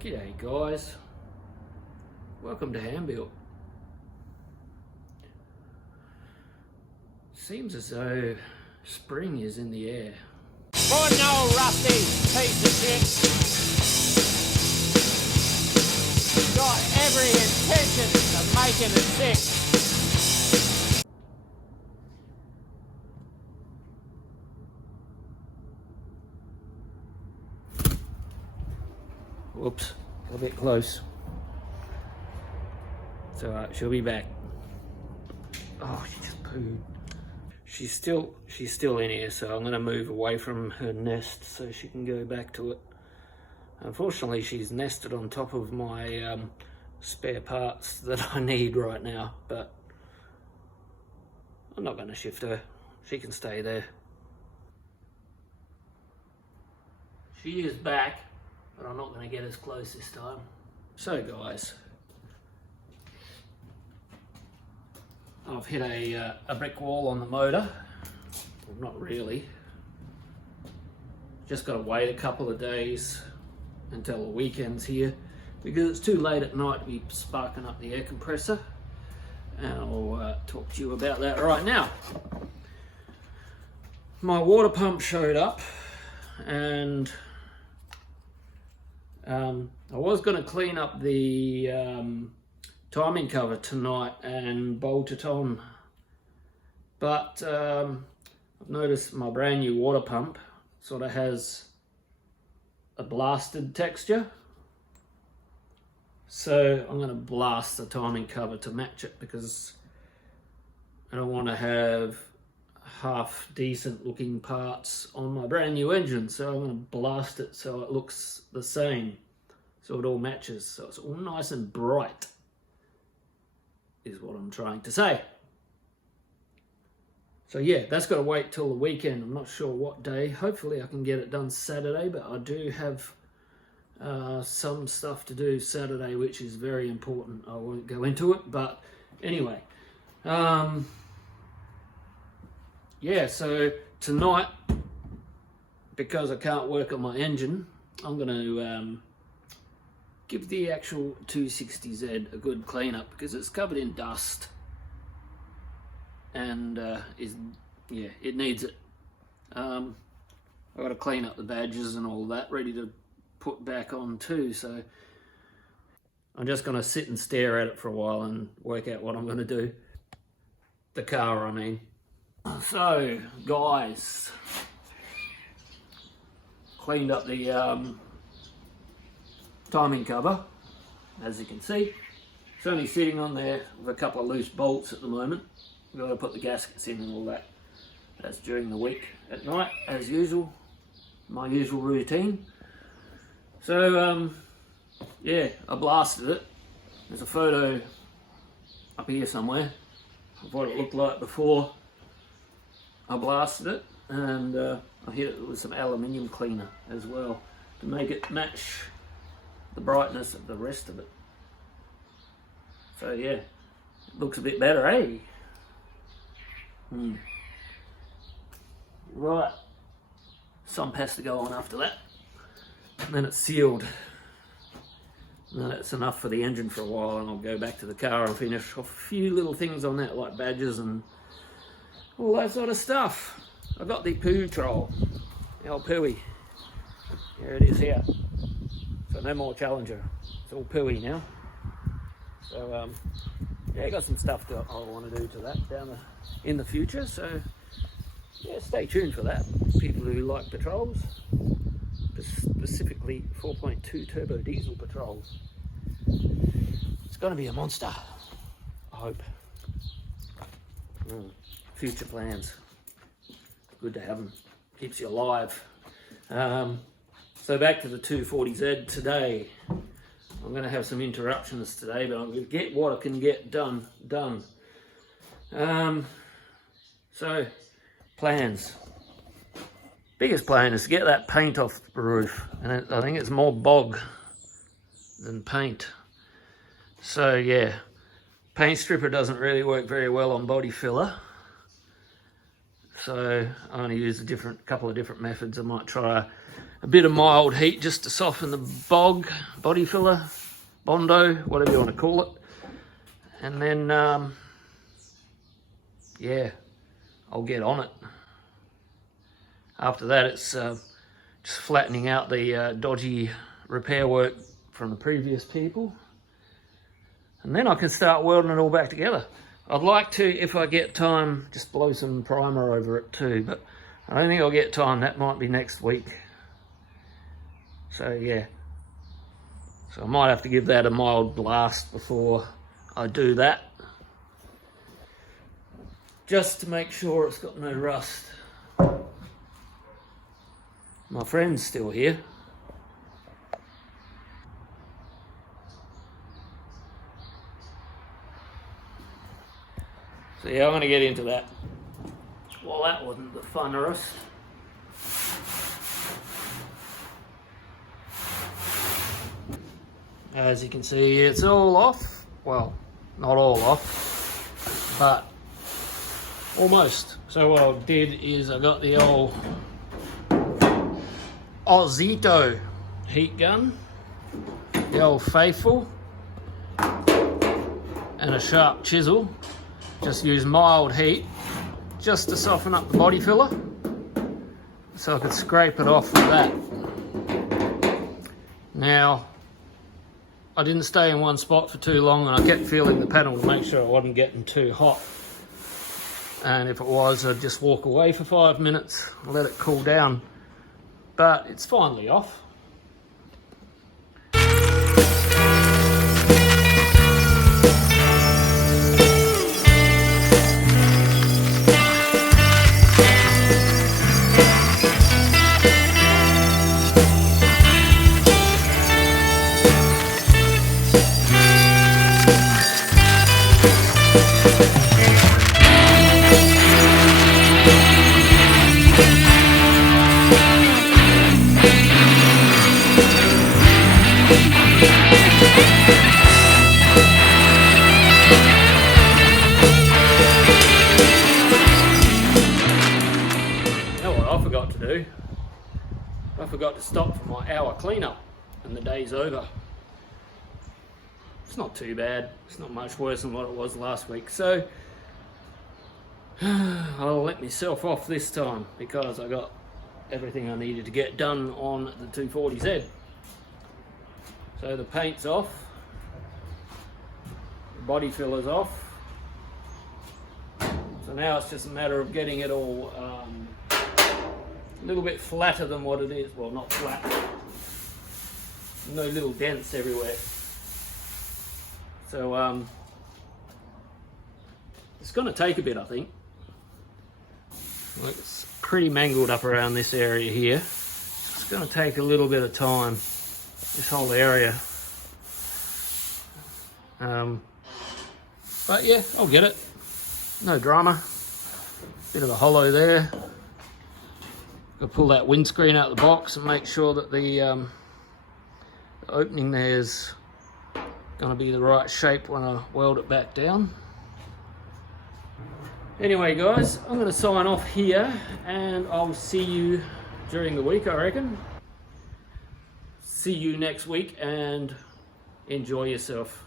G'day guys, welcome to Handbuilt. Seems as though spring is in the air. For no rusty piece of shit. Got every intention of making it sick. Whoops, got a bit close. It's alright, she'll be back. Oh, she just pooed. She's still in here, so I'm going to move away from her nest so she can go back to it. Unfortunately, she's nested on top of my spare parts that I need right now, but I'm not going to shift her. She can stay there. She is back, but I'm not going to get as close this time. So guys, I've hit a brick wall on the motor. Well, not really. Just got to wait a couple of days until the weekend's here because it's too late at night to be sparking up the air compressor. And I'll talk to you about that right now. My water pump showed up and I was going to clean up the timing cover tonight and bolt it on, but I've noticed my brand new water pump sort of has a blasted texture, so I'm going to blast the timing cover to match it because I don't want to have half decent looking parts on my brand new engine, so I'm going to blast it so it looks the same, so it all matches, so it's all nice and bright is what I'm trying to say. So yeah, that's got to wait till the weekend. I'm not sure what day. Hopefully I can get it done Saturday, but I do have some stuff to do Saturday which is very important. I won't go into it, but anyway, yeah, so tonight, because I can't work on my engine, I'm going to give the actual 260Z a good clean up because it's covered in dust and it needs it. I've got to clean up the badges and all that, ready to put back on too, so I'm just going to sit and stare at it for a while and work out what I'm going to do. The car, I mean. So guys, cleaned up the timing cover, as you can see. It's only sitting on there with a couple of loose bolts at the moment. We've got to put the gaskets in and all that. That's during the week. At night, as usual, my usual routine. So yeah, I blasted it. There's a photo up here somewhere of what it looked like before I blasted it, and I hit it with some aluminium cleaner as well to make it match the brightness of the rest of it. So yeah, it looks a bit better, eh? Right, sump has to go on after that, and then it's sealed. And then it's enough for the engine for a while, and I'll go back to the car and finish off a few little things on that, like badges and all that sort of stuff. I got the poo troll, the old pooey. Here it is here. So no more Challenger. It's all pooey now. So yeah, I got some stuff that I want to do to that down in the future. So yeah, stay tuned for that. People who like patrols, specifically 4.2 turbo diesel patrols. It's going to be a monster, I hope. Future plans. Good to have them. Keeps you alive. So back to the 240Z today. I'm going to have some interruptions today, but I'm going to get what I can get done. So, plans. Biggest plan is to get that paint off the roof, and I think it's more bog than paint. So yeah, paint stripper doesn't really work very well on body filler. So I'm going to use a couple of different methods. I might try a bit of mild heat just to soften the body filler, Bondo, whatever you want to call it. And then, yeah, I'll get on it. After that, it's just flattening out the dodgy repair work from the previous people. And then I can start welding it all back together. I'd like to, if I get time, just blow some primer over it too, but I don't think I'll get time. That might be next week. So yeah. So I might have to give that a mild blast before I do that. Just to make sure it's got no rust. My friend's still here. So yeah, I'm going to get into that. Well, that wasn't the funnest. As you can see, it's all off. Well, not all off, but almost. So what I did is I got the old Ozito heat gun, the old Faithful, and a sharp chisel. Just use mild heat just to soften up the body filler, so I could scrape it off with that. Now, I didn't stay in one spot for too long, and I kept feeling the panel to make sure I wasn't getting too hot. And if it was, I'd just walk away for 5 minutes and let it cool down. But it's finally off. I forgot to stop for my hour cleanup and the day's over. It's not too bad. It's not much worse than what it was last week. So I'll let myself off this time because I got everything I needed to get done on the 240Z. So the paint's off, the body filler's off. So now it's just a matter of getting it all a little bit flatter than what it is. Well, not flat. No little dents everywhere. So it's going to take a bit, I think. It's pretty mangled up around this area here. It's going to take a little bit of time, this whole area. But yeah, I'll get it. No drama. Bit of a hollow there. Got to pull that windscreen out of the box and make sure that the opening there is going to be the right shape when I weld it back down. Anyway guys, I'm going to sign off here and I'll see you during the week, I reckon. See you next week and enjoy yourself.